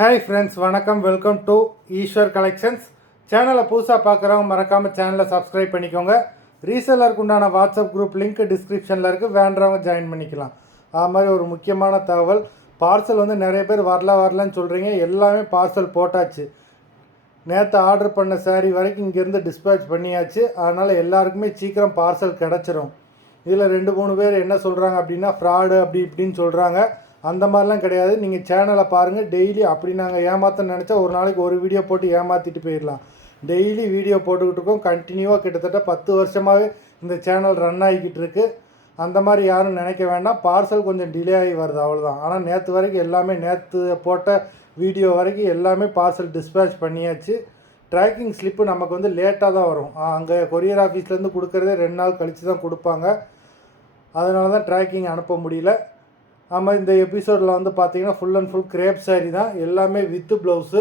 Hi friends, வணக்கம். Welcome to Eswar collections. சேனலை புதுசாக பார்க்குறவங்க மறக்காமல் சேனலை சப்ஸ்கிரைப் பண்ணிக்கோங்க. ரீசெல்லருக்கு உண்டான வாட்ஸ்அப் குரூப் லிங்க் டிஸ்கிரிப்ஷனில் இருக்குது, வேண்டவங்க ஜாயின் பண்ணிக்கலாம். அது மாதிரி ஒரு முக்கியமான தகவல், பார்சல் நிறைய பேர் வரலன்னு சொல்கிறீங்க. எல்லாமே பார்சல் போட்டாச்சு. நேற்று ஆர்டர் பண்ண சாரீ வரைக்கும் இங்கேருந்து டிஸ்பேச் பண்ணியாச்சு. அதனால் எல்லாருக்குமே சீக்கிரம் பார்சல் கிடச்சிரும். இதில் 2-3 பேர் என்ன சொல்கிறாங்க அப்படின்னா ஃப்ராடு அப்படி இப்படின்னு சொல்கிறாங்க. அந்த மாதிரிலாம் கிடையாது. நீங்கள் சேனலை பாருங்கள். டெய்லி அப்படி நாங்கள் ஏமாற்ற நினச்சா ஒரு நாளைக்கு ஒரு வீடியோ போட்டு ஏமாற்றிட்டு போயிடலாம். டெய்லி வீடியோ போட்டுக்கிட்டு இருக்கோம். கண்டினியூவாக கிட்டத்தட்ட 10 வருஷமாகவே இந்த சேனல் ரன் ஆகிக்கிட்டு இருக்குது. அந்த மாதிரி யாரும் நினைக்க வேண்டாம். பார்சல் கொஞ்சம் டிலே ஆகி வருது, அவ்வளோதான். ஆனால் நேற்று வரைக்கும் எல்லாமே, நேற்று போட்ட வீடியோ வரைக்கும் எல்லாமே பார்சல் டிஸ்பேச் பண்ணியாச்சு. ட்ராக்கிங் ஸ்லிப்பு நமக்கு லேட்டாக தான் வரும். அங்கே கொரியர் ஆஃபீஸ்லேருந்து கொடுக்குறதே 2 நாள் கழித்து தான் கொடுப்பாங்க. அதனால தான் ட்ராக்கிங் அனுப்ப முடியல. ஆமாம், இந்த எபிசோடில் பார்த்தீங்கன்னா full and full crepe sari தான். எல்லாமே வித்து ப்ளவுஸு,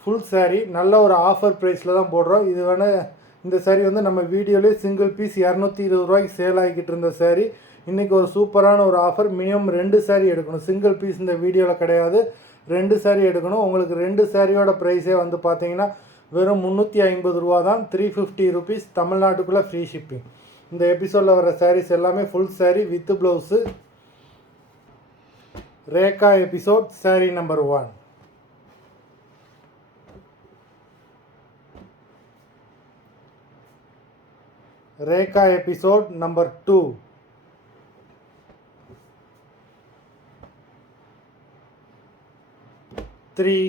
ஃபுல் சாரீ. நல்ல ஒரு ஆஃபர் ப்ரைஸில் தான் போடுறோம். இது இந்த சாரீ நம்ம வீடியோலேயே சிங்கிள் பீஸ் 220 ரூபாய்க்கு சேல் ஆகிக்கிட்டு இருந்த சாரீ இன்றைக்கி ஒரு சூப்பரான ஒரு ஆஃபர். மினிமம் 2 சாரீ எடுக்கணும். சிங்கிள் பீஸ் இந்த வீடியோவில் கிடையாது, 2 சாரீ எடுக்கணும். உங்களுக்கு 2 சாரியோட ப்ரைஸே பார்த்தீங்கன்னா வெறும் 350 ரூபா தான். 350 ருபீஸ், தமிழ்நாட்டுக்குள்ளே ஃப்ரீ ஷிப்பிங். இந்த எபிசோடில் வர சாரீஸ் எல்லாமே full sari with blouse. Rekha episode sari number 1. Rekha episode number 2. 3.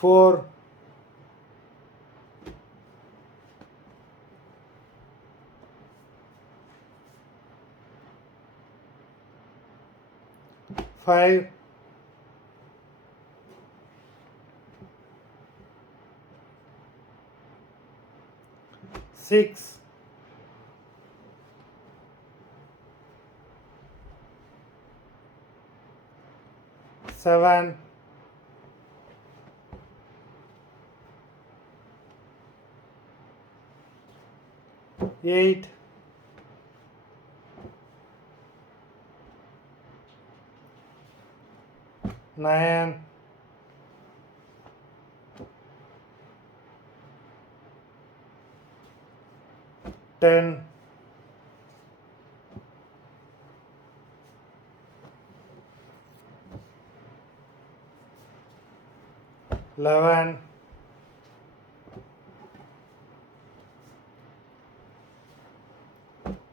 4. 5. 6. 7. 8. 9. 10. 11.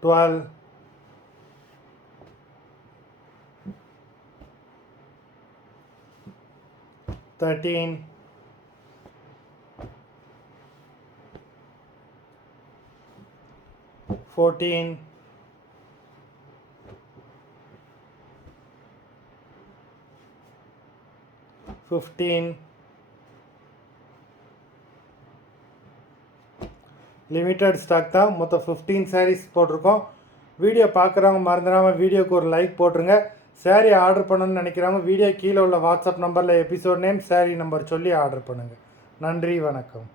12. 13. 14. 15. Limited stock தான். மொத்தம் 15 சாரீஸ் போட்டிருக்கோம். வீடியோ பார்க்குறவங்க மறந்துடாமல் வீடியோக்கு ஒரு லைக் போட்டுருங்க. சாரீ ஆர்டர் பண்ணணும்னு நினைக்கிறவங்க வீடியோ கீழே உள்ள வாட்ஸ்அப் நம்பரில் எபிசோட் நேம், சாரீ நம்பர் சொல்லி ஆர்டர் பண்ணுங்கள். நன்றி, வணக்கம்.